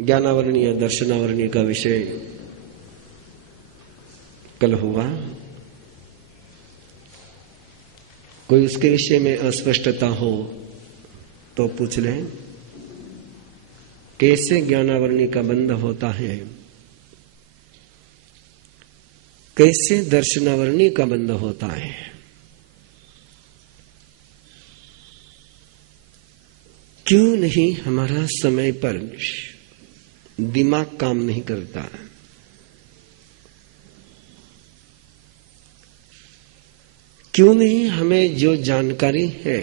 ज्ञानावरणीय दर्शनावरणीय का विषय कल हुआ। कोई उसके विषय में अस्पष्टता हो तो पूछ लें। कैसे ज्ञानावरणीय का बंध होता है, कैसे दर्शनावरणीय का बंध होता है, क्यों नहीं हमारा समय पर दिमाग काम नहीं करता, क्यों नहीं हमें जो जानकारी है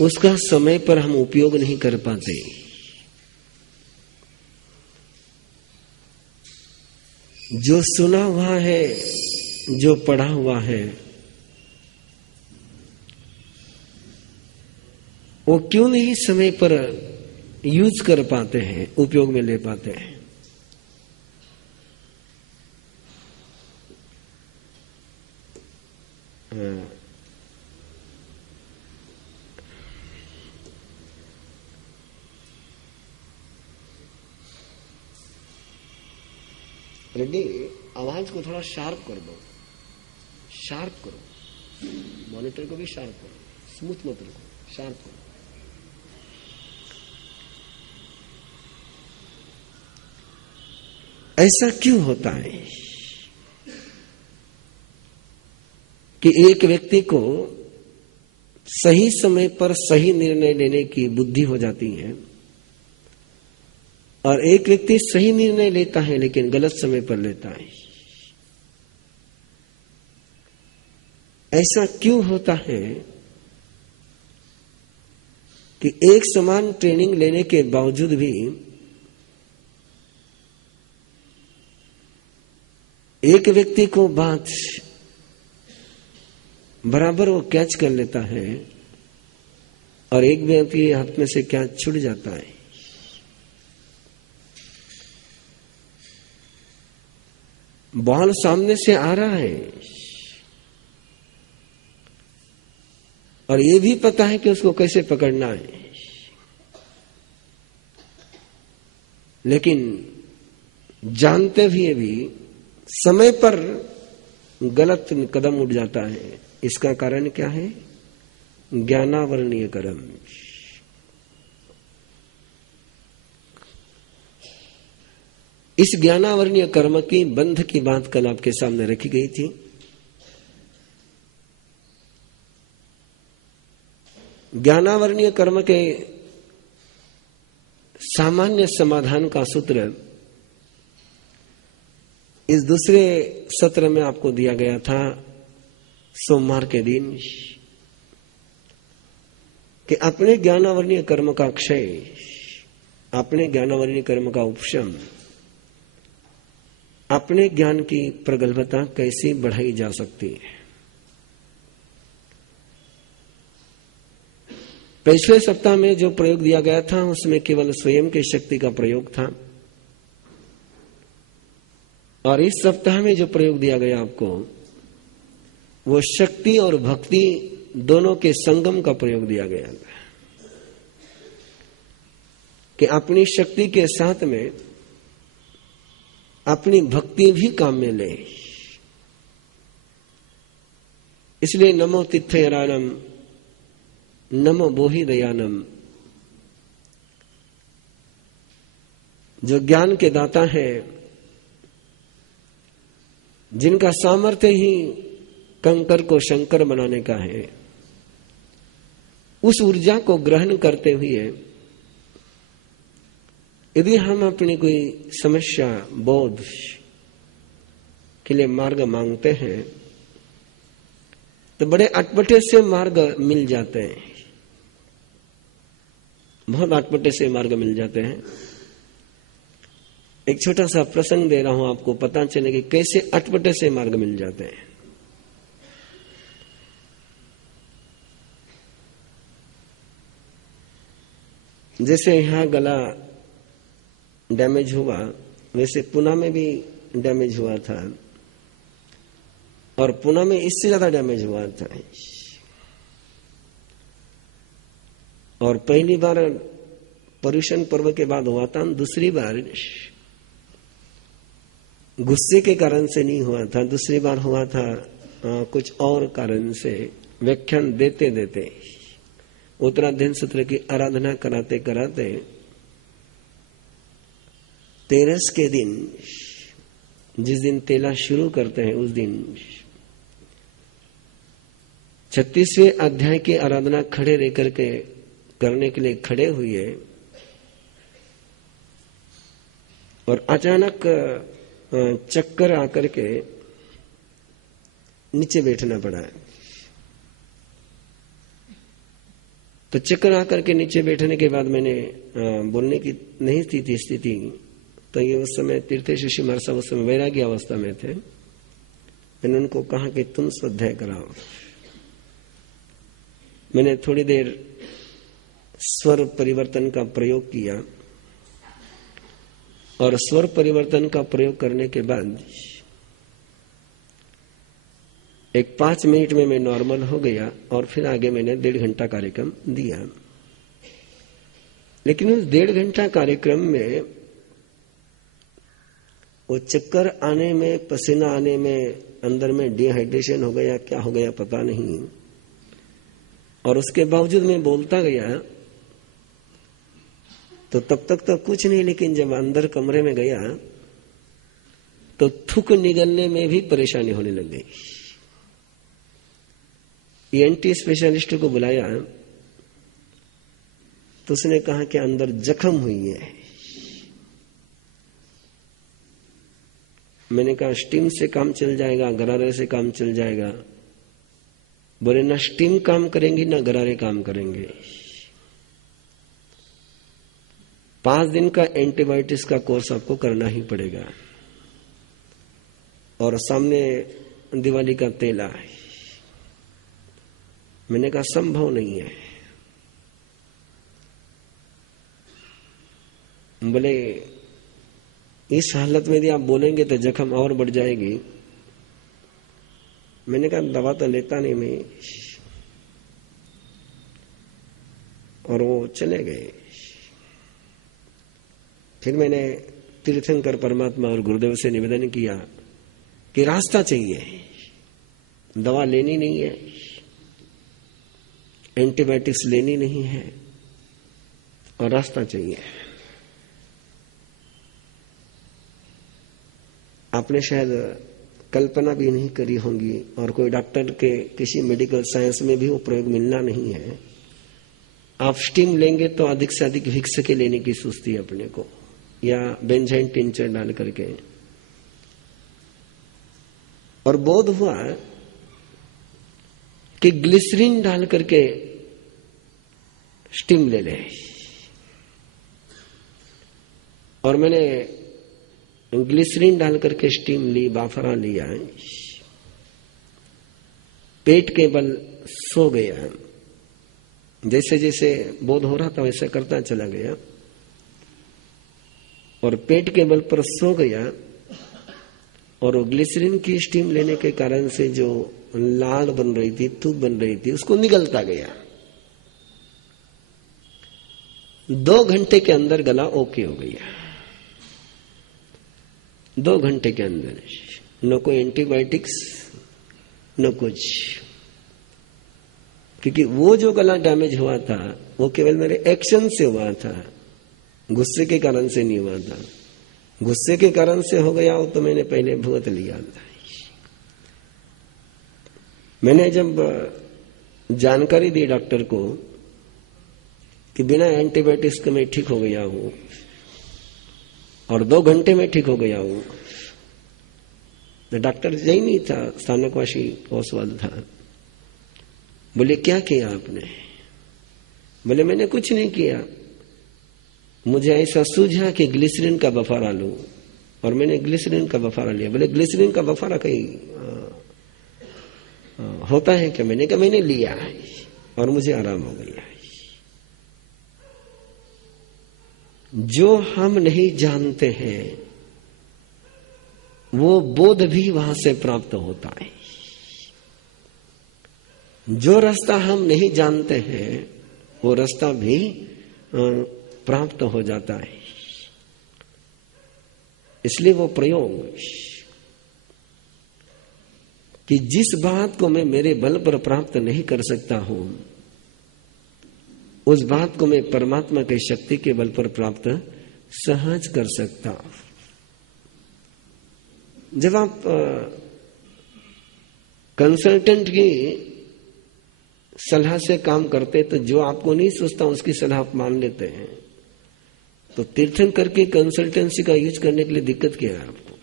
उसका समय पर हम उपयोग नहीं कर पाते। जो सुना हुआ है, जो पढ़ा हुआ है, वो क्यों नहीं समय पर यूज कर पाते हैं, उपयोग में ले पाते हैं। रेड्डी, आवाज को थोड़ा शार्प कर दो, शार्प करो, मॉनिटर को भी शार्प करो, स्मूथ मत रखो, शार्प करो। ऐसा क्यों होता है कि एक व्यक्ति को सही समय पर सही निर्णय लेने की बुद्धि हो जाती है और एक व्यक्ति सही निर्णय लेता है लेकिन गलत समय पर लेता है। ऐसा क्यों होता है कि एक समान ट्रेनिंग लेने के बावजूद भी एक व्यक्ति को बात बराबर वो कैच कर लेता है और एक व्यक्ति के हाथ में से क्या छूट जाता है। बॉल सामने से आ रहा है और ये भी पता है कि उसको कैसे पकड़ना है, लेकिन जानते हुए भी समय पर गलत कदम उठ जाता है। इसका कारण क्या है? ज्ञानावरणीय कर्म। इस ज्ञानावरणीय कर्म की बंध की बात कल आपके सामने रखी गई थी। ज्ञानावरणीय कर्म के सामान्य समाधान का सूत्र इस दूसरे सत्र में आपको दिया गया था सोमवार के दिन कि अपने ज्ञानावरणीय कर्म का क्षय, अपने ज्ञानावरणीय कर्म का उपशम, अपने ज्ञान की प्रगल्भता कैसे बढ़ाई जा सकती है। पिछले सप्ताह में जो प्रयोग दिया गया था उसमें केवल स्वयं की शक्ति का प्रयोग था और इस सप्ताह में जो प्रयोग दिया गया आपको वो शक्ति और भक्ति दोनों के संगम का प्रयोग दिया गया कि अपनी शक्ति के साथ में अपनी भक्ति भी काम में ले। इसलिए नमो तिथ्यरानम, नमो बोहि दयानम, जो ज्ञान के दाता है, जिनका सामर्थ्य ही कंकर को शंकर बनाने का है, उस ऊर्जा को ग्रहण करते हुए यदि हम अपनी कोई समस्या बोध के लिए मार्ग मांगते हैं तो बड़े अटपटे से मार्ग मिल जाते हैं, बहुत अटपटे से मार्ग मिल जाते हैं। एक छोटा सा प्रसंग दे रहा हूं आपको, पता चले कि कैसे अटपटे से मार्ग मिल जाते हैं। जैसे यहां गला डैमेज हुआ, वैसे पुणे में भी डैमेज हुआ था और पुणे में इससे ज्यादा डैमेज हुआ था। और पहली बार पर्यूषण पर्व के बाद हुआ था, दूसरी बार गुस्से के कारण से नहीं हुआ था, दूसरी बार हुआ था कुछ और कारण से। व्याख्यान देते देते उत्तराधीन सूत्र की आराधना कराते कराते 13 के दिन, जिस दिन तेला शुरू करते हैं उस दिन 36वें अध्याय की आराधना खड़े रह करके करने के लिए खड़े हुए और अचानक चक्कर आकर के नीचे बैठना पड़ा। तो चक्कर आकर के नीचे बैठने के बाद मैंने बोलने की नहीं थी स्थिति, तो ये उस समय तीर्थेश ऋषि महाराज साहब उस समय वैराग्य अवस्था में थे। मैंने उनको कहा कि तुम स्वाध्याय कराओ। मैंने थोड़ी देर स्वर परिवर्तन का प्रयोग किया और स्वर परिवर्तन का प्रयोग करने के बाद एक 5 मिनट में मैं नॉर्मल हो गया और फिर आगे मैंने 1.5 घंटा कार्यक्रम दिया। लेकिन उस 1.5 घंटा कार्यक्रम में वो चक्कर आने में, पसीना आने में, अंदर में डिहाइड्रेशन हो गया, क्या हो गया पता नहीं, और उसके बावजूद मैं बोलता गया। तो तब तक तो कुछ नहीं, लेकिन जब अंदर कमरे में गया तो थूक निगलने में भी परेशानी होने लग गई। ENT स्पेशलिस्ट को बुलाया तो उसने कहा कि अंदर जख्म हुई है। मैंने कहा स्टीम से काम चल जाएगा, गरारे से काम चल जाएगा। बोले ना स्टीम काम करेंगी ना गरारे काम करेंगे। 5 दिन का एंटीबायोटिक्स का कोर्स आपको करना ही पड़ेगा और सामने दिवाली का तेला है। मैंने कहा संभव नहीं है। बोले इस हालत में यदि आप बोलेंगे तो जख्म और बढ़ जाएगी। मैंने कहा दवा तो लेता नहीं मैं, और वो चले गए। फिर मैंने तीर्थंकर परमात्मा और गुरुदेव से निवेदन किया कि रास्ता चाहिए, दवा लेनी नहीं है, एंटीबायोटिक्स लेनी नहीं है, और रास्ता चाहिए। आपने शायद कल्पना भी नहीं करी होंगी और कोई डॉक्टर के किसी मेडिकल साइंस में भी वो प्रयोग मिलना नहीं है। आप स्टीम लेंगे तो अधिक से अधिक विक्स के लेने की सुस्ती है अपने को, या बेंजाइन टिंचर डाल करके। और बोध हुआ कि ग्लिसरीन डाल करके स्टीम ले ले, और मैंने ग्लिसरीन डाल करके स्टीम ली, बाफरा लिया, पेट के बल सो गया। जैसे जैसे बोध हो रहा था वैसे करता चला गया और पेट के बल पर सो गया। और ग्लिसरीन की स्टीम लेने के कारण से जो लाल बन रही थी, थूक बन रही थी, उसको निगलता गया। 2 घंटे के अंदर गला ओके हो गया। 2 घंटे के अंदर न कोई एंटीबायोटिक्स न कुछ, क्योंकि वो जो गला डैमेज हुआ था वो केवल मेरे एक्शन से हुआ था, गुस्से के कारण से नहीं हुआ था। गुस्से के कारण से हो गया वो तो मैंने पहले भुगत लिया था। मैंने जब जानकारी दी डॉक्टर को कि बिना एंटीबायोटिक्स के मैं ठीक हो गया हूं और 2 घंटे में ठीक हो गया हूं, तो डॉक्टर यही नहीं था, स्थानकवासी ओसवाल था। बोले क्या किया आपने? बोले मैंने कुछ नहीं किया, मुझे ऐसा सूझा कि ग्लिसरीन का बफारा लूं, और मैंने ग्लिसरीन का बफारा लिया। बोले ग्लिसरीन का बफारा कहीं होता है क्या? मैंने कहा मैंने लिया है और मुझे आराम हो गया। जो हम नहीं जानते हैं वो बोध भी वहां से प्राप्त होता है। जो रास्ता हम नहीं जानते हैं वो रास्ता भी प्राप्त हो जाता है। इसलिए वो प्रयोग कि जिस बात को मैं मेरे बल पर प्राप्त नहीं कर सकता हूं, उस बात को मैं परमात्मा की शक्ति के बल पर प्राप्त सहज कर सकता। जब आप कंसल्टेंट की सलाह से काम करते तो जो आपको नहीं सोचता उसकी सलाह आप मान लेते हैं। तो तीर्थंकर की कंसल्टेंसी का यूज करने के लिए दिक्कत क्या है आपको?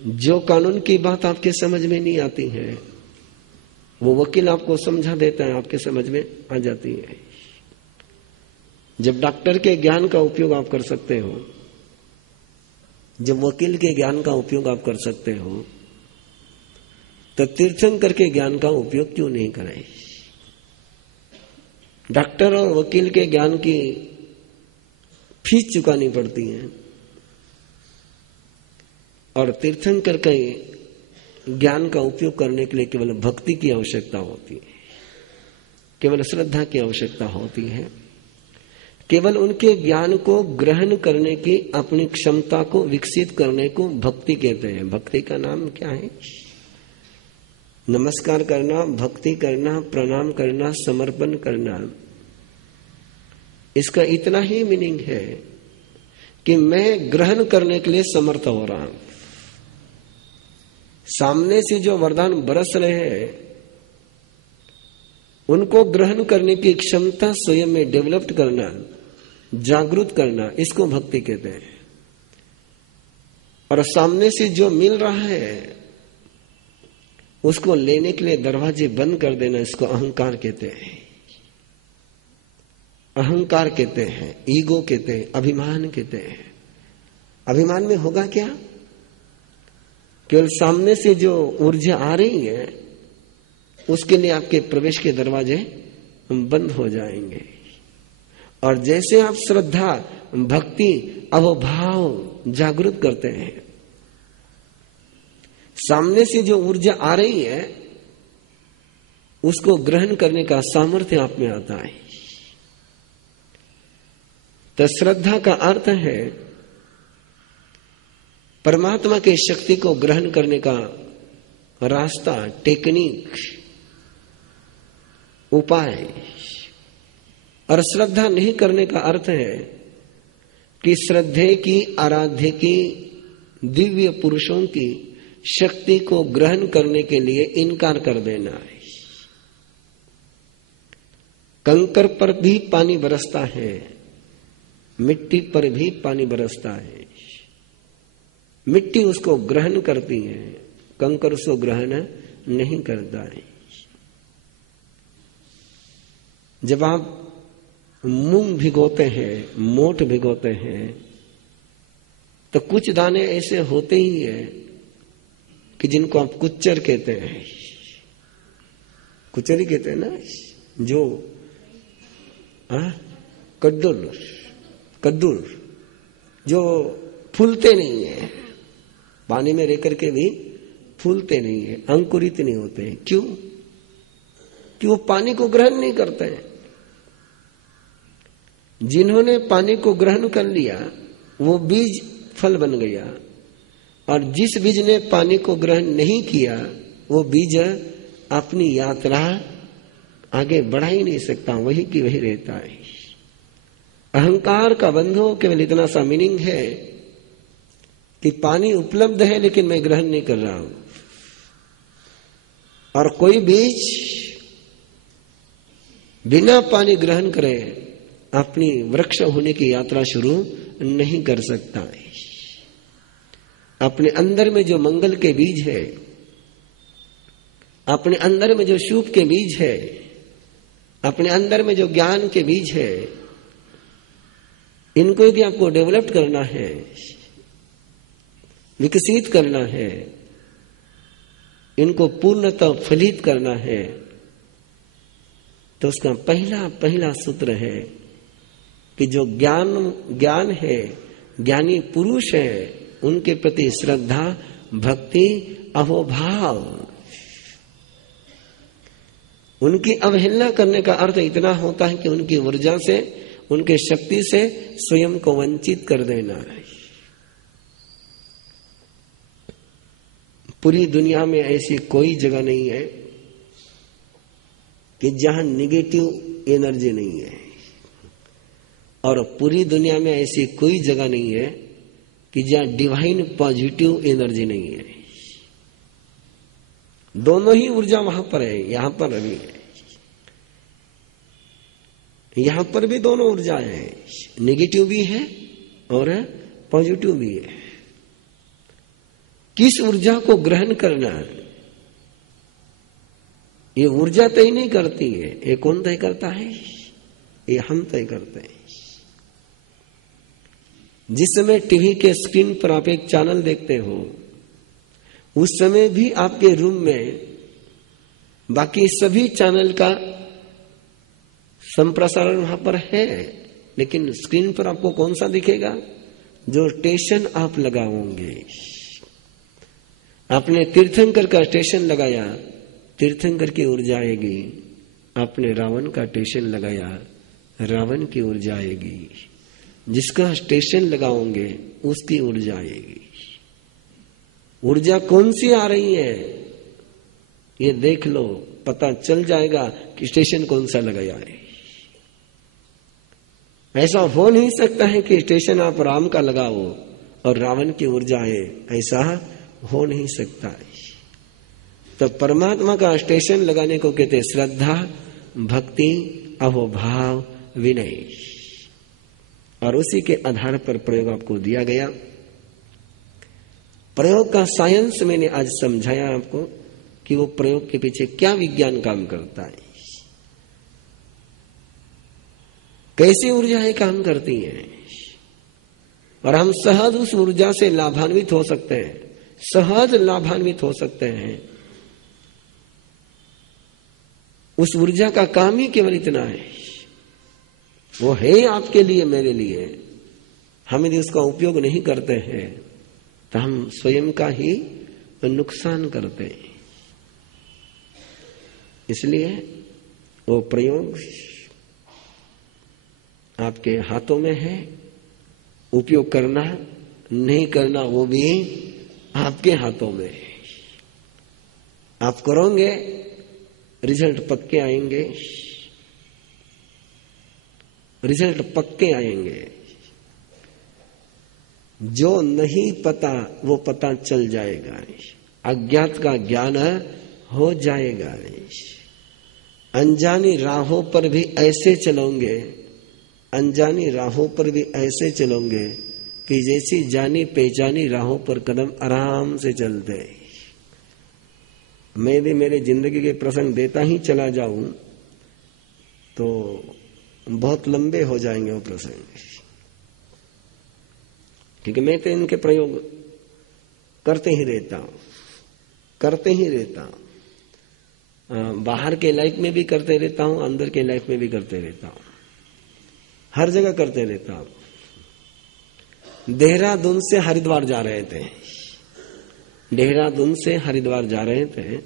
जो कानून की बात आपके समझ में नहीं आती है वो वकील आपको समझा देता है, आपके समझ में आ जाती है। जब डॉक्टर के ज्ञान का उपयोग आप कर सकते हो, जब वकील के ज्ञान का उपयोग आप कर सकते हो, तो तीर्थंकर के ज्ञान का उपयोग क्यों नहीं करें? डॉक्टर और वकील के ज्ञान की फीस चुकानी पड़ती है और तीर्थंकर के ज्ञान का उपयोग करने के लिए केवल भक्ति की आवश्यकता होती है, केवल श्रद्धा की आवश्यकता होती है, केवल उनके ज्ञान को ग्रहण करने की अपनी क्षमता को विकसित करने को भक्ति कहते हैं। भक्ति का नाम क्या है? नमस्कार करना, भक्ति करना, प्रणाम करना, समर्पण करना। इसका इतना ही मीनिंग है कि मैं ग्रहण करने के लिए समर्थ हो रहा हूं। सामने से जो वरदान बरस रहे हैं उनको ग्रहण करने की क्षमता स्वयं में डेवलप करना, जागृत करना, इसको भक्ति कहते हैं। और सामने से जो मिल रहा है उसको लेने के लिए दरवाजे बंद कर देना, इसको अहंकार कहते हैं। अहंकार कहते हैं, ईगो कहते हैं, अभिमान कहते हैं। अभिमान में होगा क्या? केवल सामने से जो ऊर्जा आ रही है उसके लिए आपके प्रवेश के दरवाजे बंद हो जाएंगे। और जैसे आप श्रद्धा, भक्ति, अवभाव जागृत करते हैं, सामने से जो ऊर्जा आ रही है उसको ग्रहण करने का सामर्थ्य आप में आता है। तो श्रद्धा का अर्थ है परमात्मा की शक्ति को ग्रहण करने का रास्ता, टेक्निक, उपाय। और श्रद्धा नहीं करने का अर्थ है कि श्रद्धे की, आराध्य की, दिव्य पुरुषों की शक्ति को ग्रहण करने के लिए इनकार कर देना है। कंकर पर भी पानी बरसता है, मिट्टी पर भी पानी बरसता है। मिट्टी उसको ग्रहण करती है, कंकर उसको ग्रहण नहीं करता है। जब आप मूंग भिगोते हैं, मोठ भिगोते हैं, तो कुछ दाने ऐसे होते ही है कि जिनको आप कुच्चर कहते हैं। कुच्चर ही कहते हैं ना, जो कद्दूर जो फूलते नहीं है, पानी में रह करके भी फूलते नहीं है, अंकुरित नहीं होते हैं। क्यों? कि वो पानी को ग्रहण नहीं करते हैं। जिन्होंने पानी को ग्रहण कर लिया वो बीज फल बन गया, और जिस बीज ने पानी को ग्रहण नहीं किया वो बीज अपनी यात्रा आगे बढ़ा ही नहीं सकता, वही की वही रहता है। अहंकार का बंधु केवल इतना सा मीनिंग है कि पानी उपलब्ध है लेकिन मैं ग्रहण नहीं कर रहा हूं। और कोई बीज बिना पानी ग्रहण करे अपनी वृक्ष होने की यात्रा शुरू नहीं कर सकता है। अपने अंदर में जो मंगल के बीज है, अपने अंदर में जो शुभ के बीज है, अपने अंदर में जो ज्ञान के बीज है, इनको यदि आपको डेवलप करना है, विकसित करना है, इनको पूर्णतः फलित करना है, तो उसका पहला सूत्र है कि जो ज्ञान है, ज्ञानी पुरुष है, उनके प्रति श्रद्धा, भक्ति, अहोभाव। उनकी अवहेलना करने का अर्थ इतना होता है कि उनकी ऊर्जा से, उनके शक्ति से स्वयं को वंचित कर देना है। पूरी दुनिया में ऐसी कोई जगह नहीं है कि जहां निगेटिव एनर्जी नहीं है, और पूरी दुनिया में ऐसी कोई जगह नहीं है कि जहां डिवाइन पॉजिटिव एनर्जी नहीं है। दोनों ही ऊर्जा वहां पर है, यहां पर अभी है, यहां पर भी दोनों ऊर्जाएं हैं, नेगेटिव भी है और पॉजिटिव भी है। किस ऊर्जा को ग्रहण करना है, ये ऊर्जा तय नहीं करती है। ये कौन तय करता है? ये हम तय करते हैं। जिस समय टीवी के स्क्रीन पर आप एक चैनल देखते हो, उस समय भी आपके रूम में बाकी सभी चैनल का संप्रसारण वहां पर है, लेकिन स्क्रीन पर आपको कौन सा दिखेगा? जो स्टेशन आप लगाओगे। आपने तीर्थंकर का स्टेशन लगाया, तीर्थंकर की ऊर्जा आएगी। आपने रावण का स्टेशन लगाया, रावण की ऊर्जा आएगी। जिसका स्टेशन लगाओगे उसकी ऊर्जा आएगी। ऊर्जा कौन सी आ रही है ये देख लो, पता चल जाएगा कि स्टेशन कौन सा लगाया है। ऐसा हो नहीं सकता है कि स्टेशन आप राम का लगाओ और रावण की ऊर्जा आए, ऐसा हो नहीं सकता है। तो परमात्मा का स्टेशन लगाने को कहते श्रद्धा, भक्ति, अहोभाव, विनय, और उसी के आधार पर प्रयोग आपको दिया गया। प्रयोग का साइंस मैंने आज समझाया आपको कि वो प्रयोग के पीछे क्या विज्ञान काम करता है, कैसी ऊर्जाएं काम करती हैं, और हम सहज उस ऊर्जा से लाभान्वित हो सकते हैं, सहज लाभान्वित हो सकते हैं। उस ऊर्जा का काम ही केवल इतना है, वो है आपके लिए, मेरे लिए। हम यदि उसका उपयोग नहीं करते हैं तो हम स्वयं का ही नुकसान करते हैं। इसलिए वो प्रयोग आपके हाथों में है, उपयोग करना नहीं करना वो भी आपके हाथों में है। आप करोगे, रिजल्ट पक्के आएंगे, रिजल्ट पक्के आएंगे। जो नहीं पता वो पता चल जाएगा, अज्ञात का ज्ञान हो जाएगा। अनजानी राहों पर भी ऐसे चलोगे, अनजानी राहों पर भी ऐसे चलोगे कि जैसी जानी पहचानी राहों पर कदम आराम से चलते। मैं भी मेरे जिंदगी के प्रसंग देता ही चला जाऊं तो बहुत लंबे हो जाएंगे वो प्रसंग, क्योंकि मैं तो इनके प्रयोग करते ही रहता हूं। बाहर के लाइफ में भी करते रहता हूं, अंदर के लाइफ में भी करते रहता हूं, हर जगह करते रहता हूं। देहरादून से हरिद्वार जा रहे थे, देहरादून से हरिद्वार जा रहे थे,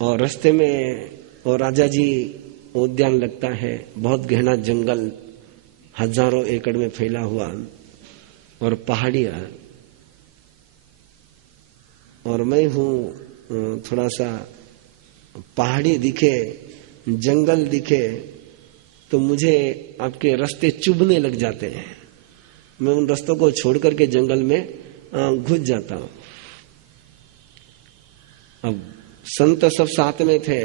और रास्ते में और राजा जी उद्यान लगता है, बहुत घना जंगल हजारों एकड़ में फैला हुआ, और पहाड़ियां, और मैं हूं थोड़ा सा, पहाड़ी दिखे, जंगल दिखे तो मुझे आपके रास्ते चुभने लग जाते हैं। मैं उन रास्तों को छोड़ करके जंगल में घुस जाता हूं। अब संत सब साथ में थे,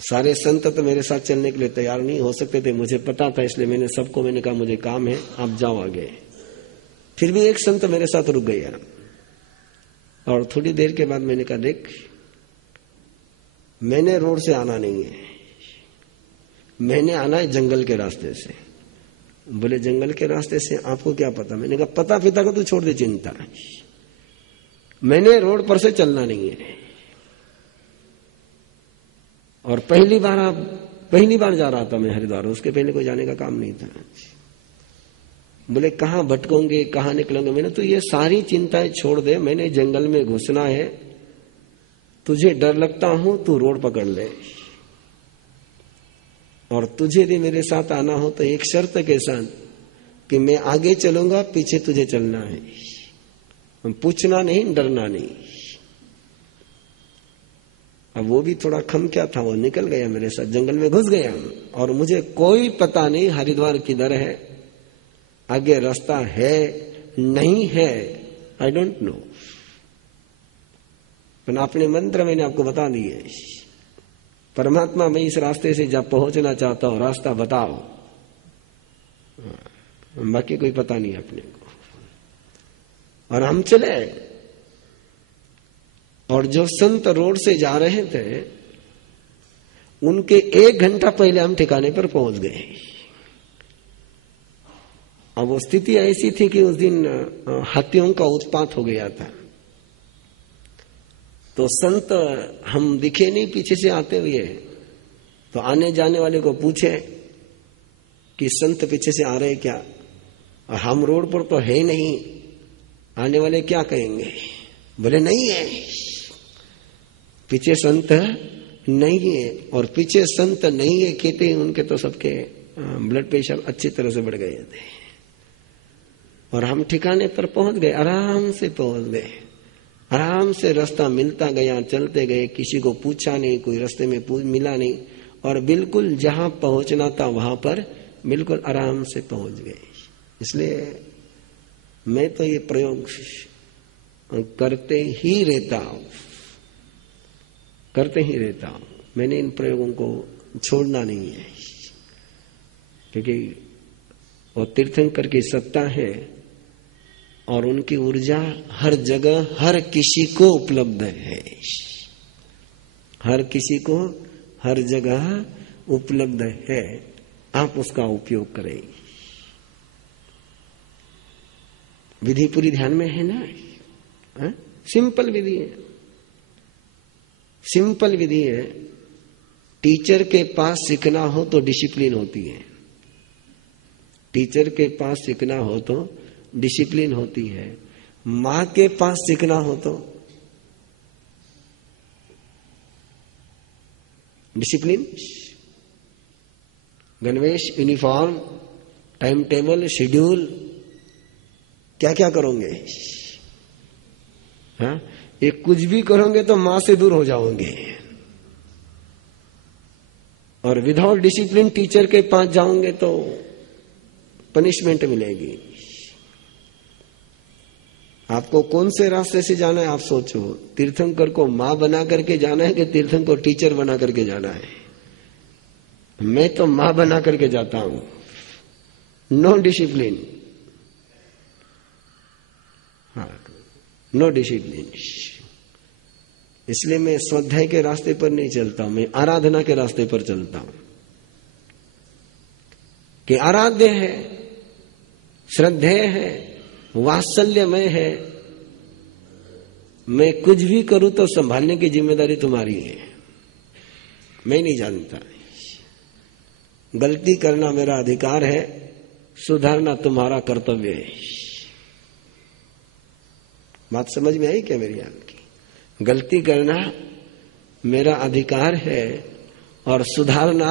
सारे संत तो मेरे साथ चलने के लिए तैयार नहीं हो सकते थे, मुझे पता था, इसलिए मैंने सबको मैंने कहा मुझे काम है, आप जाओ आगे। फिर भी एक संत मेरे साथ रुक गया, और थोड़ी देर के बाद मैंने कहा देख, मैंने रोड से आना नहीं है, मैंने आना है जंगल के रास्ते से। बोले जंगल के रास्ते से आपको क्या पता? मैंने कहा पता पिता को तू छोड़ दे चिंता, मैंने रोड पर से चलना नहीं है। और पहली बार जा रहा था मैं हरिद्वार, उसके पहले कोई जाने का काम नहीं था। बोले कहां भटकोगे, कहां निकलोगे? मैंने तो ये सारी चिंताएं छोड़ दे, मैंने जंगल में घुसना है, तुझे डर लगता हूं, तू रोड पकड़ ले, और तुझे यदि मेरे साथ आना हो तो एक शर्त के साथ कि मैं आगे चलूंगा, पीछे तुझे चलना है, पूछना नहीं, डरना नहीं। अब वो भी थोड़ा खम क्या था, वो निकल गया मेरे साथ, जंगल में घुस गया, और मुझे कोई पता नहीं हरिद्वार किधर है, आगे रास्ता है नहीं है, आई डोंट नो। पर अपने मंत्र मैंने आपको बता दिए, परमात्मा मैं इस रास्ते से जब पहुंचना चाहता हूं, रास्ता बताओ, बाकी कोई पता नहीं अपने को। और हम चले, और जो संत रोड से जा रहे थे उनके 1 घंटा पहले हम ठिकाने पर पहुंच गए। अब वो स्थिति ऐसी थी कि उस दिन हाथियों का उत्पात हो गया था, तो संत हम दिखे नहीं पीछे से आते हुए, तो आने जाने वाले को पूछे कि संत पीछे से आ रहे क्या, और हम रोड पर तो है नहीं, आने वाले क्या कहेंगे, बोले नहीं है, पीछे संत नहीं है। और पीछे संत नहीं है कहते हैं उनके तो सबके ब्लड प्रेशर अच्छी तरह से बढ़ गए थे, और हम ठिकाने पर पहुंच गए, आराम से पहुंच गए, आराम से रास्ता मिलता गया, चलते गए, किसी को पूछा नहीं, कोई रास्ते में मिला नहीं, और बिल्कुल जहां पहुंचना था वहां पर बिल्कुल आराम से पहुंच गए। इसलिए मैं तो ये प्रयोग करते ही रहता हूं, करते ही रहता हूं, मैंने इन प्रयोगों को छोड़ना नहीं है, क्योंकि वो तीर्थंकर की सत्ता है और उनकी ऊर्जा हर जगह हर किसी को उपलब्ध है, हर किसी को हर जगह उपलब्ध है, आप उसका उपयोग करें। विधि पूरी ध्यान में है ना, सिंपल विधि है, सिंपल विधि है। टीचर के पास सीखना हो तो डिसिप्लिन होती है, टीचर के पास सीखना हो तो डिसिप्लिन होती है, मां के पास सीखना हो तो डिसिप्लिन, गणवेश, यूनिफॉर्म, टाइम टेबल, शेड्यूल, क्या क्या करोगे, हाँ, ये कुछ भी करोगे तो मां से दूर हो जाओगे, और विदाउट डिसिप्लिन टीचर के पास जाओगे तो पनिशमेंट मिलेगी। आपको कौन से रास्ते से जाना है आप सोचो, तीर्थंकर को मां बना करके जाना है कि तीर्थंकर को टीचर बना करके जाना है? मैं तो मां बना करके जाता हूं, नो डिसिप्लिन, हाँ, नो डिसिप्लिन। इसलिए मैं स्वाध्याय के रास्ते पर नहीं चलता हूं, मैं आराधना के रास्ते पर चलता हूं कि आराध्य है, श्रद्धेय है, वात्सल्यमय है, मैं कुछ भी करूं तो संभालने की जिम्मेदारी तुम्हारी है, मैं नहीं जानता। गलती करना मेरा अधिकार है, सुधारना तुम्हारा कर्तव्य है। बात समझ में आई क्या मेरी आपकी? गलती करना मेरा अधिकार है और सुधारना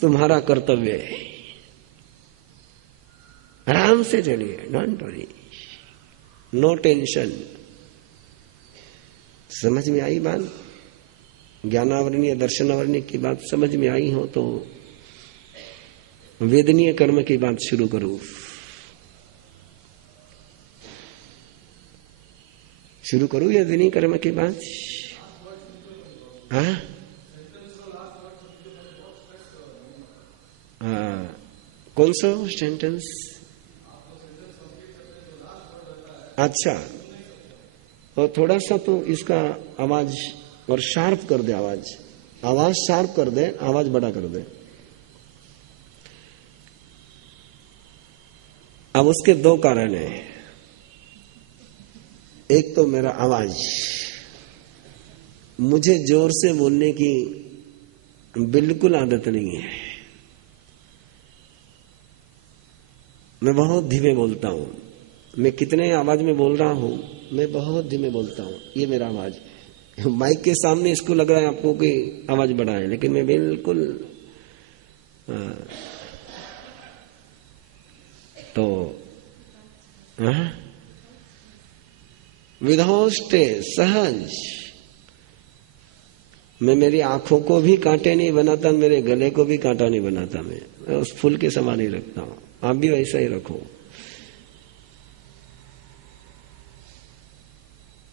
तुम्हारा कर्तव्य है। आराम से चलिए, डोंट वरी, नो टेंशन। समझ में आई बात? ज्ञानावरणीय दर्शनावरणीय की बात समझ में आई हो तो वेदनीय कर्म की बात शुरू करूं। शुरू करूं या वेदनीय कर्म की बात? हाँ, कौन सा सेंटेंस? अच्छा, तो थोड़ा सा तो इसका आवाज और शार्प कर दे, आवाज शार्प कर दे, आवाज बड़ा कर दे। अब उसके दो कारण हैं। एक तो मेरा आवाज, मुझे जोर से बोलने की बिल्कुल आदत नहीं है, मैं बहुत धीमे बोलता हूं। मैं कितने आवाज में बोल रहा हूं, मैं बहुत धीमे बोलता हूं, ये मेरा आवाज है। माइक के सामने इसको लग रहा है आपको कि आवाज बढ़ाए, लेकिन मैं बिल्कुल तो विदाउट स्ट्रेस, सहज। मैं मेरी आंखों को भी कांटे नहीं बनाता, मेरे गले को भी कांटा नहीं बनाता, मैं उस फूल के समान ही रखता हूं। आप भी वैसा ही रखो।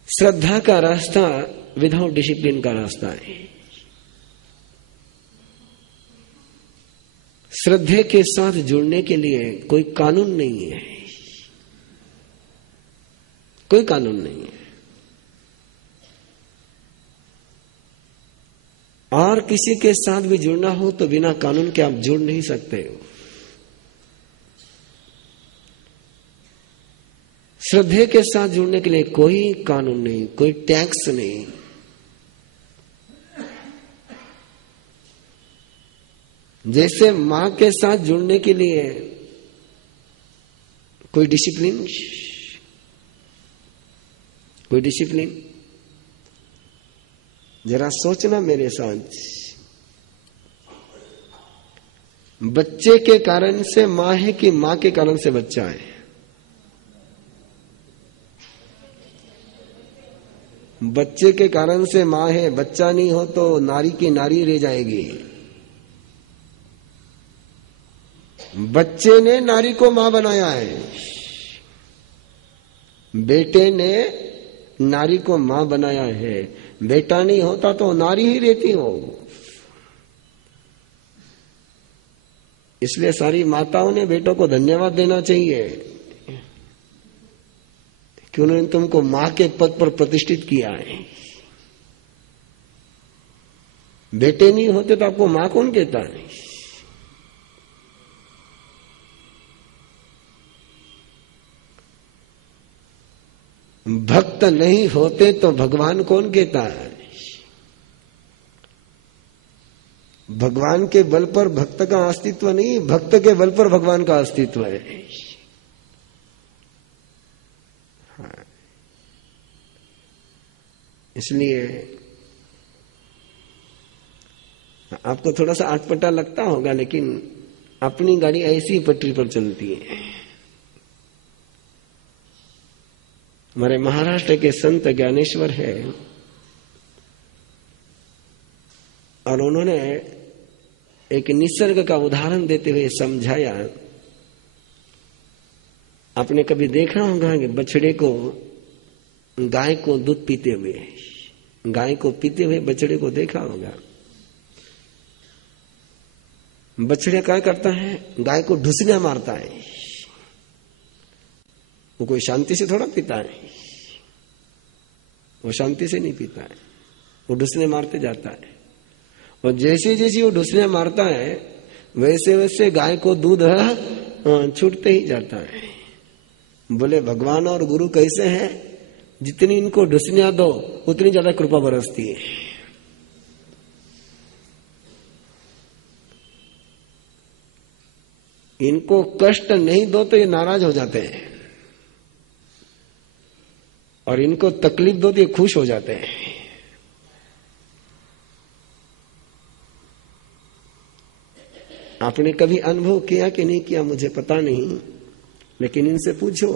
श्रद्धा का रास्ता विदाउट डिसिप्लिन का रास्ता है। श्रद्धे के साथ जुड़ने के लिए कोई कानून नहीं है, कोई कानून नहीं है। और किसी के साथ भी जुड़ना हो तो बिना कानून के आप जुड़ नहीं सकते हो। श्रद्धे के साथ जुड़ने के लिए कोई कानून नहीं, कोई टैक्स नहीं। जैसे मां के साथ जुड़ने के लिए कोई डिसिप्लिन, कोई डिसिप्लिन। जरा सोचना मेरे साथ, बच्चे के कारण से मां है कि मां के कारण से बच्चा है? बच्चे के कारण से मां है, बच्चा नहीं हो तो नारी की नारी रह जाएगी। बच्चे ने नारी को मां बनाया है, बेटे ने नारी को मां बनाया है। बेटा नहीं होता तो नारी ही रहती हो। इसलिए सारी माताओं ने बेटों को धन्यवाद देना चाहिए कि उन्होंने तुमको मां के पद पर प्रतिष्ठित किया है। बेटे नहीं होते तो आपको मां कौन कहता है? भक्त नहीं होते तो भगवान कौन कहता है? भगवान के बल पर भक्त का अस्तित्व नहीं, भक्त के बल पर भगवान का अस्तित्व है। हाँ। इसलिए आपको थोड़ा सा अटपटा लगता होगा, लेकिन अपनी गाड़ी ऐसी पटरी पर चलती है। हमारे महाराष्ट्र के संत ज्ञानेश्वर है, और उन्होंने एक निसर्ग का उदाहरण देते हुए समझाया। आपने कभी देखा होगा कि बछड़े को, गाय को दूध पीते हुए, गाय को पीते हुए बछड़े को देखा होगा। बछड़ा क्या करता है? गाय को ढुसलियां मारता है। वो कोई शांति से थोड़ा पीता है, वो शांति से नहीं पीता है, वो ढुसने मारते जाता है। और जैसे जैसे वो ढुसने मारता है वैसे वैसे गाय को दूध छूटते ही जाता है। बोले भगवान और गुरु कैसे हैं? जितनी इनको ढुसनियां दो उतनी ज्यादा कृपा बरसती है। इनको कष्ट नहीं दो तो ये नाराज हो जाते हैं, और इनको तकलीफ दो तो ये खुश हो जाते हैं। आपने कभी अनुभव किया कि नहीं किया मुझे पता नहीं, लेकिन इनसे पूछो,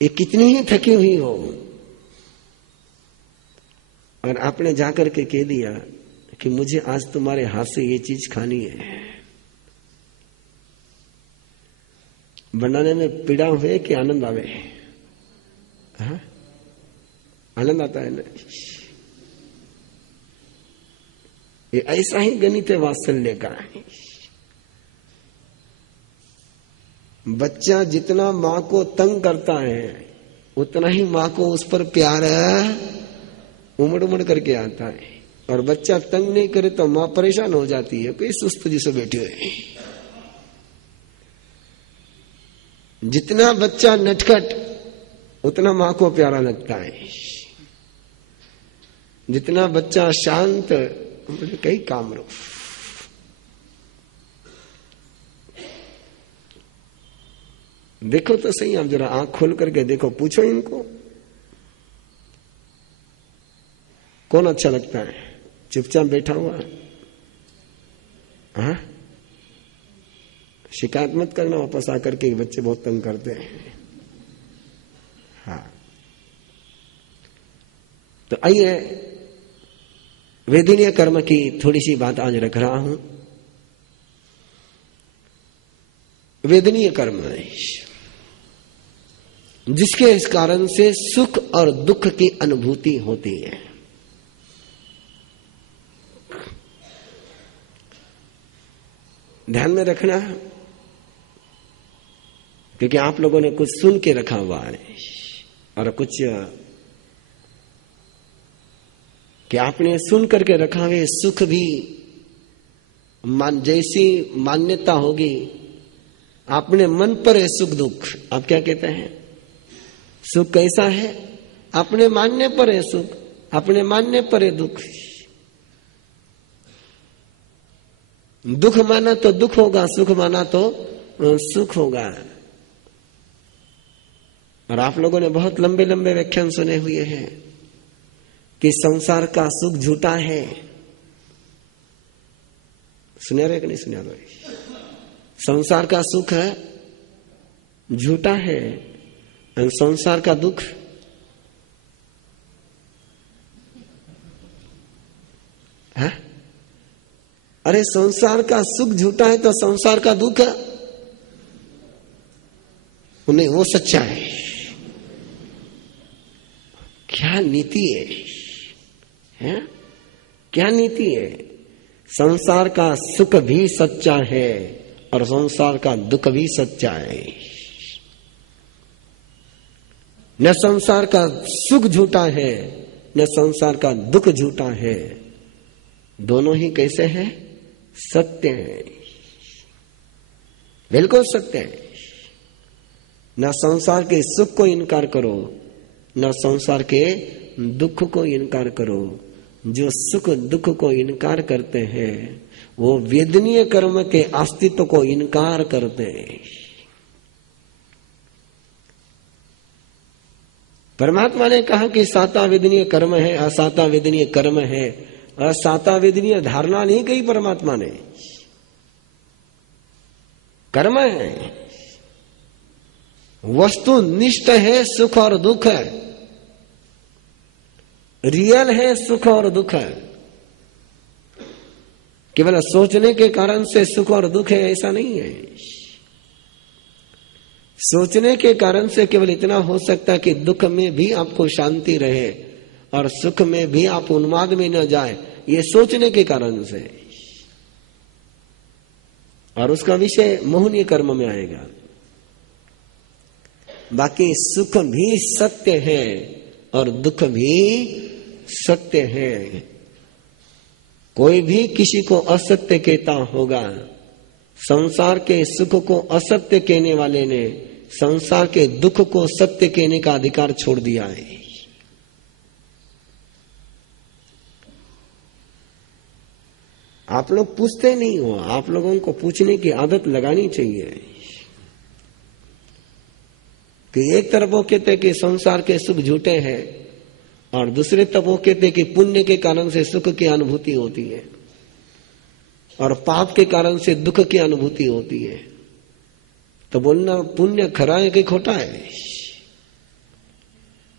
ये कितनी ही थकी हुई हो और आपने जाकर के कह दिया कि मुझे आज तुम्हारे हाथ से ये चीज खानी है, बनाने में पीड़ा हुए कि आनंद आवे? हाँ? आनंद आता है ना। ये ऐसा ही गणित है वात्सल्य का। बच्चा जितना मां को तंग करता है उतना ही मां को उस पर प्यार उमड़ उमड़ करके आता है। और बच्चा तंग नहीं करे तो मां परेशान हो जाती है, कोई सुस्त जिसे बैठे हुए। जितना बच्चा नटखट उतना मां को प्यारा लगता है। जितना बच्चा शांत, कई काम रो। देखो तो सही, आप जरा आंख खोल करके देखो, पूछो इनको। कौन अच्छा लगता है? चुपचाप बैठा हुआ? हाँ, शिकायत मत करना वापस आकर के, बच्चे बहुत तंग करते हैं। हाँ, तो आइए वेदनीय कर्म की थोड़ी सी बात आज रख रहा हूं। वेदनीय कर्म जिसके इस कारण से सुख और दुख की अनुभूति होती है। ध्यान में रखना, क्योंकि आप लोगों ने कुछ सुन के रखा हुआ है और कुछ कि आपने सुन करके रखा हुआ। सुख भी जैसी मान्यता होगी, अपने मन पर है सुख दुख। आप क्या कहते हैं? सुख कैसा है? अपने मानने पर है सुख, अपने मानने पर है दुख। दुख माना तो दुख होगा, सुख माना तो सुख होगा। और आप लोगों ने बहुत लंबे लंबे व्याख्यान सुने हुए हैं कि संसार का सुख झूठा है। सुना रहे कि नहीं सुना रहे? संसार का सुख है झूठा है, और संसार का दुख है। अरे संसार का सुख झूठा है तो संसार का दुख है नहीं, वो सच्चा है। क्या नीति है? क्या नीति है? संसार का सुख भी सच्चा है और संसार का दुख भी सच्चा है। न संसार का सुख झूठा है, न संसार का दुख झूठा है। दोनों ही कैसे हैं? सत्य है, बिल्कुल सत्य है। न संसार के सुख को इनकार करो, न संसार के दुख को इनकार करो। जो सुख दुख को इनकार करते हैं वो वेदनीय कर्म के अस्तित्व को इनकार करते हैं। परमात्मा ने कहा कि साता वेदनीय कर्म है, असाता वेदनीय कर्म है। असाता वेदनीय धारणा नहीं कही परमात्मा ने, कर्म है, वस्तुनिष्ठ है। सुख और दुख है, रियल है सुख और दुख है। केवल सोचने के कारण से सुख और दुख है ऐसा नहीं है। सोचने के कारण से केवल इतना हो सकता है कि दुख में भी आपको शांति रहे और सुख में भी आप उन्माद में न जाए, ये सोचने के कारण से। और उसका विषय मोहनीय कर्म में आएगा। बाकी सुख भी सत्य है और दुख भी सत्य है। कोई भी किसी को असत्य कहता होगा। संसार के सुख को असत्य कहने वाले ने संसार के दुख को सत्य कहने का अधिकार छोड़ दिया है। आप लोग पूछते नहीं हो, आप लोगों को पूछने की आदत लगानी चाहिए। कि एक तरफ वो कहते कि संसार के सुख झूठे हैं और दूसरे तरफ वो कहते कि पुण्य के कारण से सुख की अनुभूति होती है और पाप के कारण से दुख की अनुभूति होती है। तो बोलना पुण्य खरा है कि खोटा है?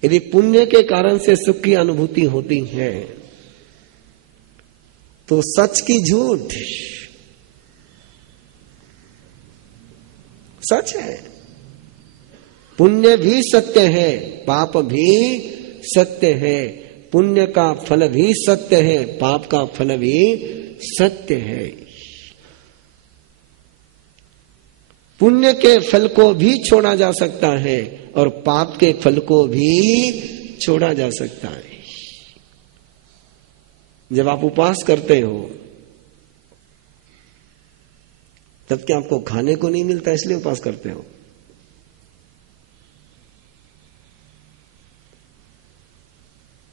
यदि पुण्य के कारण से सुख की अनुभूति होती है तो सच की झूठ। सच है, पुण्य भी सत्य है, पाप भी सत्य है। पुण्य का फल भी सत्य है, पाप का फल भी सत्य है। पुण्य के फल को भी छोड़ा जा सकता है और पाप के फल को भी छोड़ा जा सकता है। जब आप उपवास करते हो तब क्या आपको खाने को नहीं मिलता इसलिए उपवास करते हो?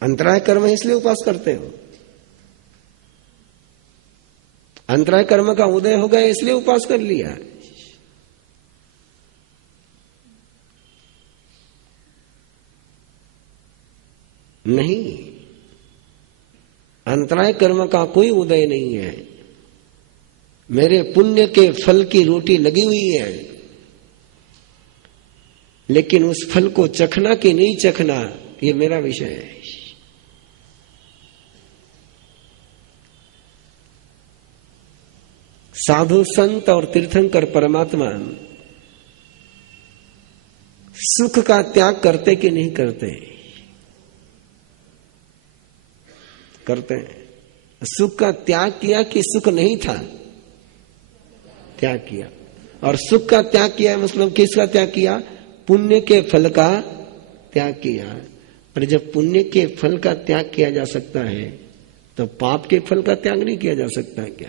अंतराय कर्म है इसलिए उपवास करते हो? अंतराय कर्म का उदय हो गया इसलिए उपवास कर लिया? नहीं। अंतराय कर्म का कोई उदय नहीं है। मेरे पुण्य के फल की रोटी लगी हुई है, लेकिन उस फल को चखना कि नहीं चखना ये मेरा विषय है। साधु संत और तीर्थंकर परमात्मा सुख का त्याग करते कि नहीं करते? करते हैं। सुख का त्याग किया कि सुख नहीं था? त्याग किया। और सुख का त्याग किया मतलब किसका त्याग किया? पुण्य के फल का त्याग किया। और जब पुण्य के फल का त्याग किया जा सकता है तो पाप के फल का त्याग नहीं किया जा सकता क्या?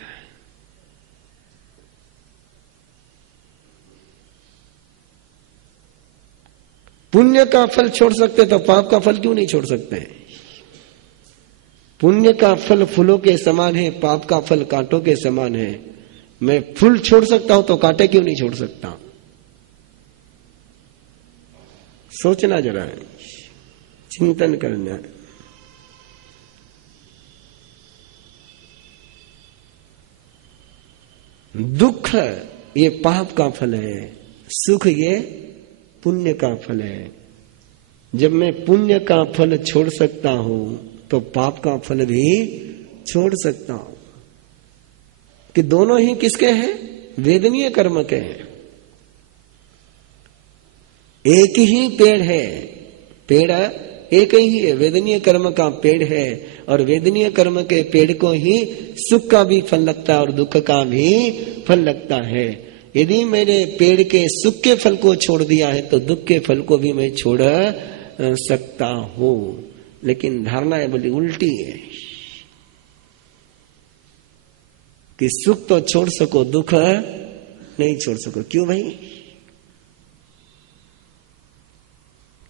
पुण्य का फल छोड़ सकते तो पाप का फल क्यों नहीं छोड़ सकते? पुण्य का फल फूलों के समान है, पाप का फल कांटों के समान है। मैं फूल छोड़ सकता हूं तो कांटे क्यों नहीं छोड़ सकता? सोचना जरा, चिंतन करना। दुख ये पाप का फल है, सुख ये पुण्य का फल है। जब मैं पुण्य का फल छोड़ सकता हूं तो पाप का फल भी छोड़ सकता हूं। कि दोनों ही किसके हैं? वेदनीय कर्म के हैं। एक ही पेड़ है, पेड़ एक ही है, वेदनीय कर्म का पेड़ है। और वेदनीय कर्म के पेड़ को ही सुख का भी फल लगता है और दुख का भी फल लगता है। यदि मैंने पेड़ के सुख के फल को छोड़ दिया है तो दुख के फल को भी मैं छोड़ सकता हूं। लेकिन धारणा है बोली उल्टी है कि सुख तो छोड़ सको, दुख नहीं छोड़ सको। क्यों भाई?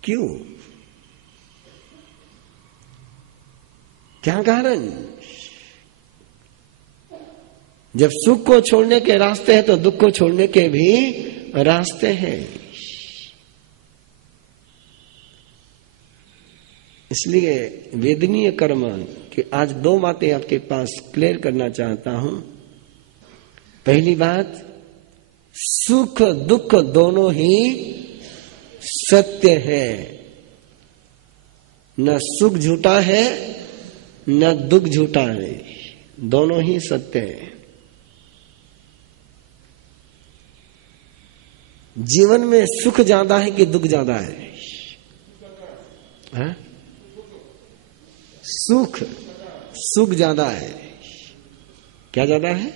क्यों? क्या कारण? जब सुख को छोड़ने के रास्ते हैं तो दुख को छोड़ने के भी रास्ते हैं। इसलिए वेदनीय कर्म की आज दो बातें आपके पास क्लियर करना चाहता हूं। पहली बात, सुख दुख दोनों ही सत्य है। न सुख झूठा है न दुख झूठा है, दोनों ही सत्य है। जीवन में सुख ज्यादा है कि दुख ज्यादा है? हाँ? सुख ज्यादा है। क्या ज्यादा है?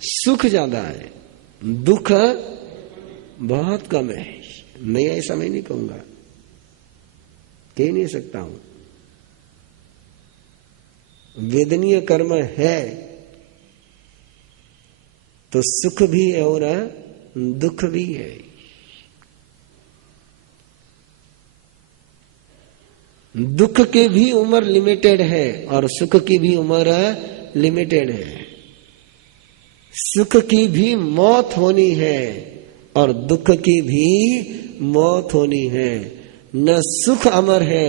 सुख ज्यादा है, दुख बहुत कम है। मैं ऐसा मैं नहीं कहूंगा, कह नहीं सकता हूं। वेदनीय कर्म है तो सुख भी है और दुख भी है। दुख की भी उम्र लिमिटेड है और सुख की भी उम्र लिमिटेड है। सुख की भी मौत होनी है और दुख की भी मौत होनी है। न सुख अमर है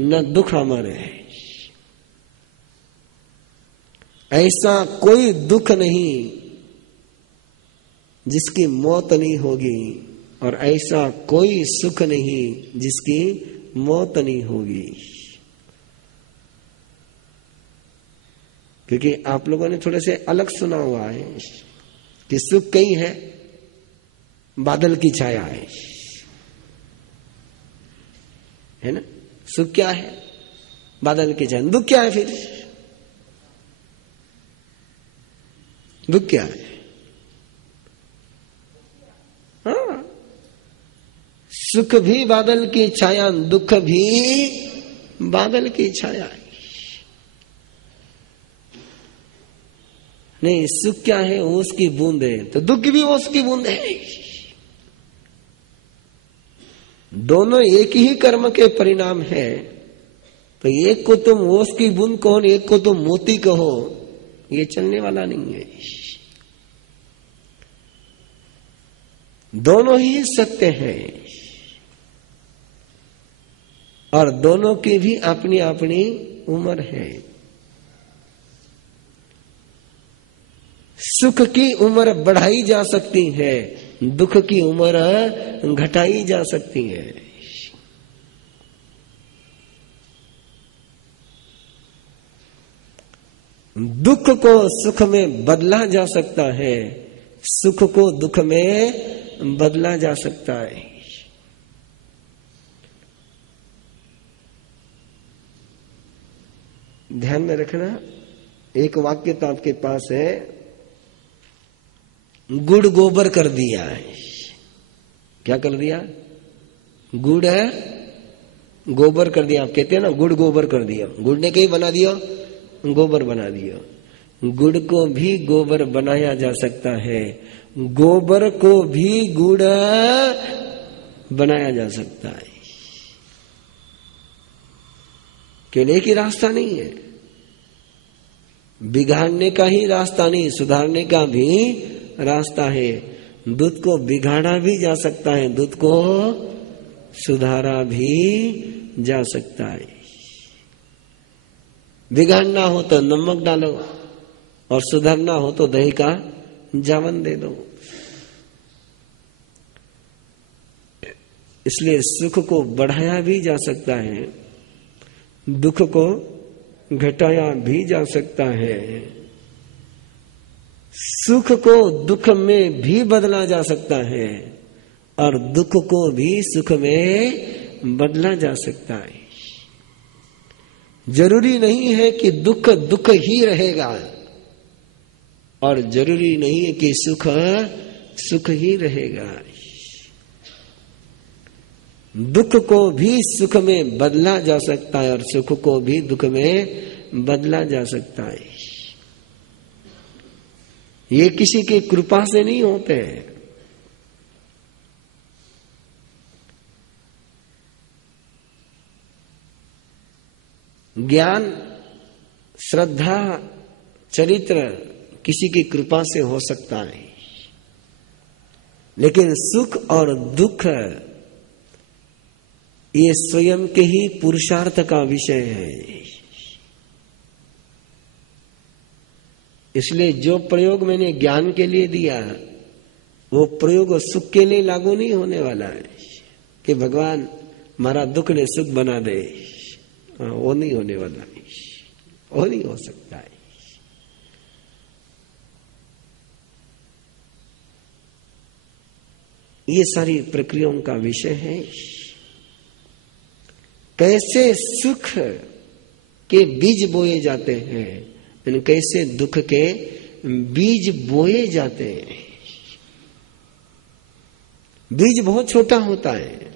न दुख अमर है। ऐसा कोई दुख नहीं जिसकी मौत नहीं होगी और ऐसा कोई सुख नहीं जिसकी मौत नहीं होगी। क्योंकि आप लोगों ने थोड़े से अलग सुना हुआ है कि सुख कहीं है, बादल की छाया है ना? सुख क्या है? बादल की छाया। दुख क्या है फिर? दुख क्या है? हाँ, सुख भी बादल की छाया, दुख भी बादल की छाया। नहीं, सुख क्या है? ओस की बूंद है, तो दुख भी ओस की बूंद है। दोनों एक ही कर्म के परिणाम है। तो एक को तुम ओस की बूंद कहो, एक को तुम मोती कहो, ये चलने वाला नहीं है। दोनों ही सत्य है और दोनों की भी अपनी अपनी उम्र है। सुख की उम्र बढ़ाई जा सकती है, दुख की उम्र घटाई जा सकती है। दुख को सुख में बदला जा सकता है, सुख को दुख में बदला जा सकता है। ध्यान में रखना, एक वाक्य तो आपके पास है, गुड़ गोबर कर दिया है। क्या कर दिया? गुड़ है गोबर कर दिया। आप कहते हैं ना गुड़ गोबर कर दिया, गुड़ ने कहीं बना दिया, गोबर बना दिया। गुड़ को भी गोबर बनाया जा सकता है, गोबर को भी गुड़ बनाया जा सकता है। केवल एक ही रास्ता नहीं है, बिगाड़ने का ही रास्ता नहीं, सुधारने का भी रास्ता है। दूध को बिगाड़ा भी जा सकता है, दूध को सुधारा भी जा सकता है। बिगाड़ना हो तो नमक डालो और सुधारना हो तो दही का जावन दे दो। इसलिए सुख को बढ़ाया भी जा सकता है, दुख को घटाया भी जा सकता है, सुख को दुख में भी बदला जा सकता है और दुख को भी सुख में बदला जा सकता है। जरूरी नहीं है कि दुख दुख ही रहेगा और जरूरी नहीं है कि सुख सुख ही रहेगा। दुख को भी सुख में बदला जा सकता है और सुख को भी दुख में बदला जा सकता है। ये किसी की कृपा से नहीं होते। ज्ञान, श्रद्धा, चरित्र किसी की कृपा से हो सकता है, लेकिन सुख और दुख ये स्वयं के ही पुरुषार्थ का विषय है। इसलिए जो प्रयोग मैंने ज्ञान के लिए दिया वो प्रयोग सुख के लिए लागू नहीं होने वाला है कि भगवान हमारा दुख ने सुख बना दे। वो नहीं होने वाला है, वो नहीं हो सकता है। ये सारी प्रक्रियाओं का विषय है। कैसे सुख के बीज बोए जाते हैं, कैसे दुख के बीज बोए जाते हैं। बीज बहुत छोटा होता है,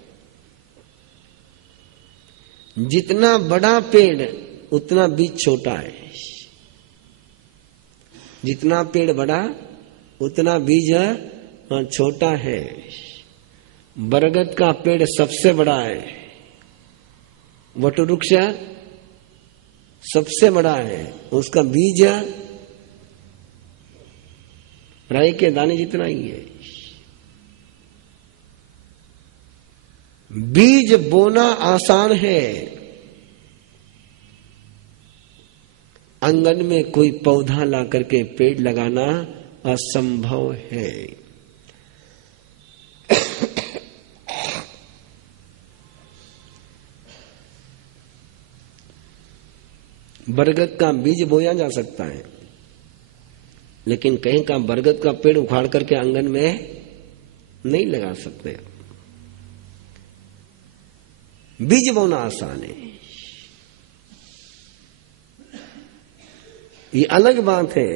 जितना बड़ा पेड़ उतना बीज छोटा है, जितना पेड़ बड़ा उतना बीज छोटा है। बरगद का पेड़ सबसे बड़ा है, वटवृक्ष सबसे बड़ा है, उसका बीज राई के दाने जितना ही है। बीज बोना आसान है, आंगन में कोई पौधा ला करके पेड़ लगाना असंभव है। बरगद का बीज बोया जा सकता है, लेकिन कहीं का बरगद का पेड़ उखाड़ करके आंगन में नहीं लगा सकते। बीज बोना आसान है। ये अलग बात है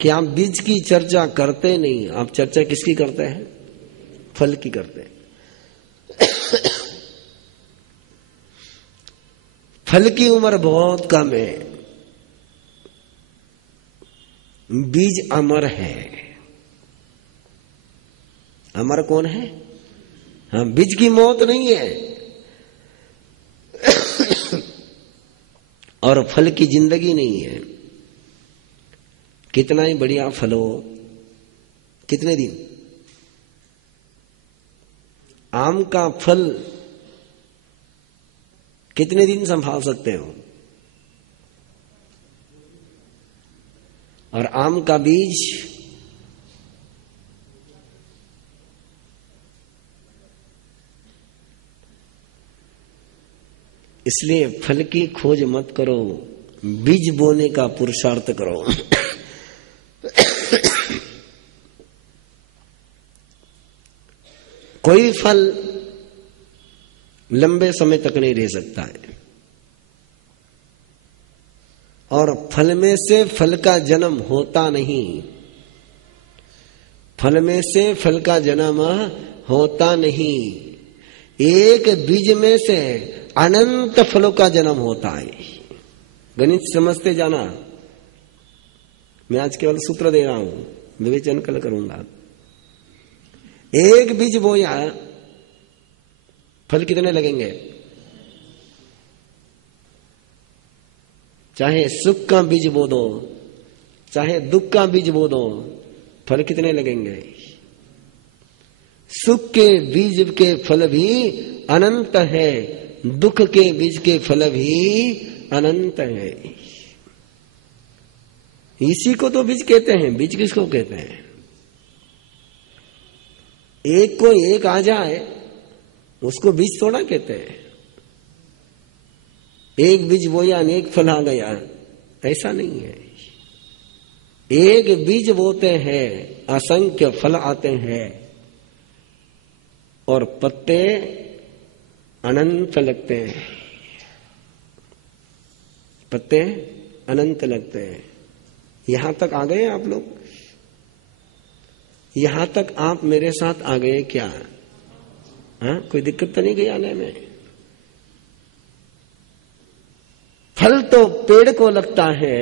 कि आप बीज की चर्चा करते नहीं, आप चर्चा किसकी करते हैं? फल की करते हैं। फल की उम्र बहुत कम है, बीज अमर है। अमर कौन है? हाँ, बीज की मौत नहीं है और फल की जिंदगी नहीं है। कितना ही बढ़िया फल हो, कितने दिन? आम का फल कितने दिन संभाल सकते हो? और आम का बीज इसलिए फल की खोज मत करो, बीज बोने का पुरुषार्थ करो। कोई फल लंबे समय तक नहीं रह सकता है, और फल में से फल का जन्म होता नहीं, फल में से फल का जन्म होता नहीं। एक बीज में से अनंत फलों का जन्म होता है। गणित समझते जाना, मैं आज केवल सूत्र दे रहा हूं, विवेचन कल करूंगा। एक बीज बोया, फल कितने लगेंगे? चाहे सुख का बीज बो दो, चाहे दुख का बीज बो दो, फल कितने लगेंगे? सुख के बीज के फल भी अनंत है, दुख के बीज के फल भी अनंत है। इसी को तो बीज कहते हैं। बीज किसको कहते हैं? एक को एक आ जाए उसको बीज थोड़ा कहते हैं। एक बीज बोया अनेक फल आ गया, ऐसा नहीं है। एक बीज बोते हैं, असंख्य फल आते हैं, और पत्ते अनंत लगते हैं। पत्ते अनंत लगते हैं। यहां तक आ गए आप लोग? यहां तक आप मेरे साथ आ गए क्या? हाँ, कोई दिक्कत तो नहीं गई आने में? फल तो पेड़ को लगता है,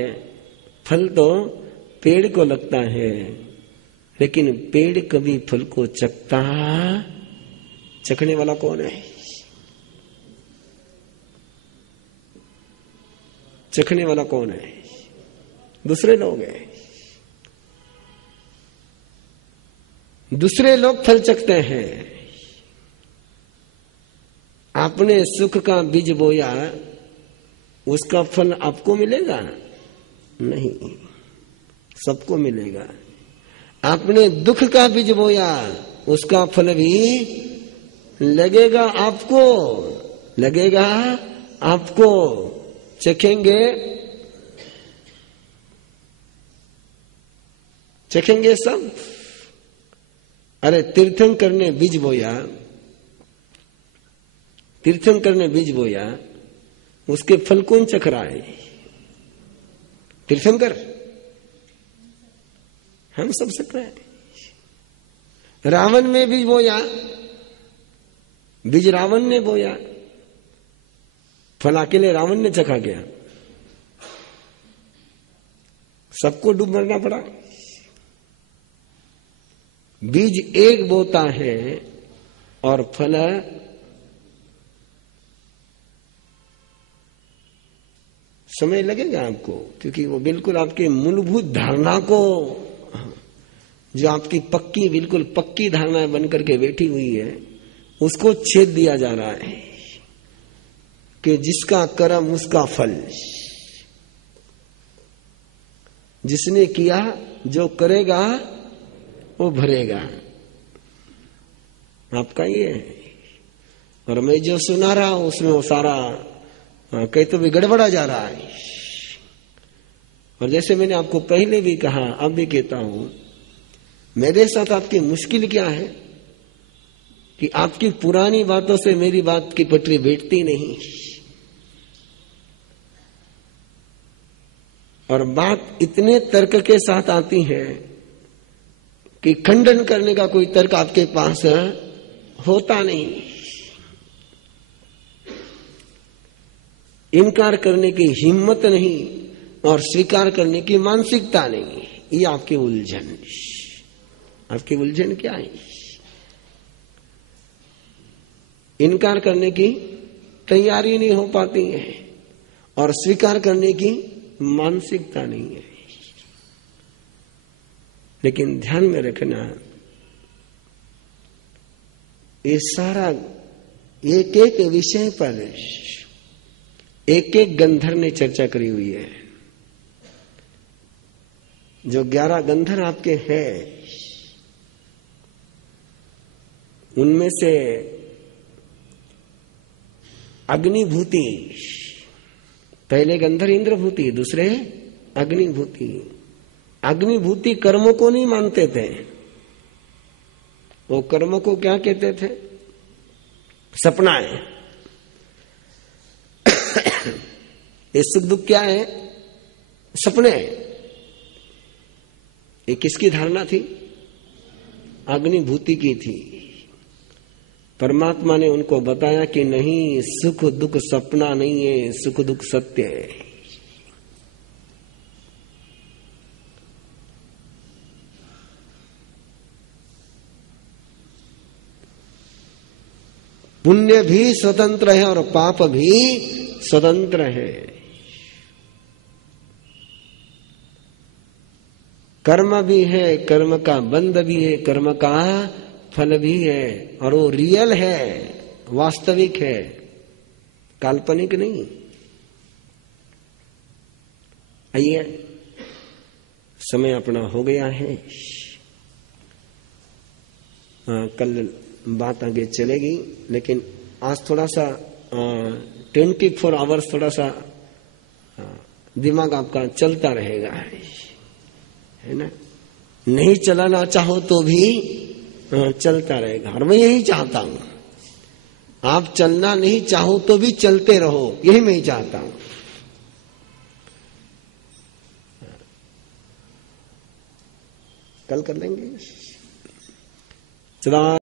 फल तो पेड़ को लगता है, लेकिन पेड़ कभी फल को चखता, चखने वाला कौन है? चखने वाला कौन है? दूसरे लोग हैं। दूसरे लोग फल चखते हैं। आपने सुख का बीज बोया, उसका फल आपको मिलेगा? नहीं, सबको मिलेगा। आपने दुख का बीज बोया, उसका फल भी लगेगा आपको, लगेगा आपको। चखेंगे, चखेंगे सब। अरे तीर्थंकर ने बीज बोया, तीर्थंकर ने बीज बोया, उसके फल कौन चख रहा है? तीर्थंकर? हम सब चख रहे हैं। रावण में बीज बोया, बीज रावण ने बोया, फल अकेले रावण ने चखा गया, सबको डूब मरना पड़ा। बीज एक बोता है और फल समय लगेगा आपको, क्योंकि वो बिल्कुल आपकी मूलभूत धारणा को, जो आपकी पक्की, बिल्कुल पक्की धारणा बनकर के बैठी हुई है, उसको छेद दिया जा रहा है कि जिसका कर्म उसका फल। जिसने किया, जो करेगा वो भरेगा। आपका ये है। और मैं जो सुना रहा हूं उसमें वो सारा कहीं तो भी गड़बड़ा जा रहा है। और जैसे मैंने आपको पहले भी कहा, अब भी कहता हूं, मेरे साथ आपकी मुश्किल क्या है कि आपकी पुरानी बातों से मेरी बात की पटरी बैठती नहीं, और बात इतने तर्क के साथ आती है कि खंडन करने का कोई तर्क आपके पास होता नहीं। इनकार करने की हिम्मत नहीं और स्वीकार करने की मानसिकता नहीं। ये आपकी उलझन। आपकी उलझन क्या है? इनकार करने की तैयारी नहीं हो पाती है और स्वीकार करने की मानसिकता नहीं है। लेकिन ध्यान में रखना, ये सारा एक एक विषय पर एक एक गंधर्व ने चर्चा करी हुई है। जो 11 गंधर्व आपके हैं, उनमें से अग्निभूति, पहले गंधर्व इंद्रभूति, दूसरे अग्निभूति। अग्निभूति कर्मों को नहीं मानते थे। वो कर्मों को क्या कहते थे? सपना है। ये सुख दुख क्या है? सपने। ये किसकी धारणा थी? अग्निभूति की थी। परमात्मा ने उनको बताया कि नहीं, सुख दुख सपना नहीं है, सुख दुख सत्य है। पुण्य भी स्वतंत्र है और पाप भी स्वतंत्र है। कर्म भी है, कर्म का बंध भी है, कर्म का फल भी है, और वो रियल है, वास्तविक है, काल्पनिक नहीं। आइए, समय अपना हो गया है। कल बात आगे चलेगी, लेकिन आज थोड़ा सा 24 आवर्स थोड़ा सा दिमाग आपका चलता रहेगा, है ना? नहीं चलाना चाहो तो भी चलता रहेगा, और मैं यही चाहता हूं। आप चलना नहीं चाहो तो भी चलते रहो, यही मैं ही चाहता हूं। कल कर लेंगे।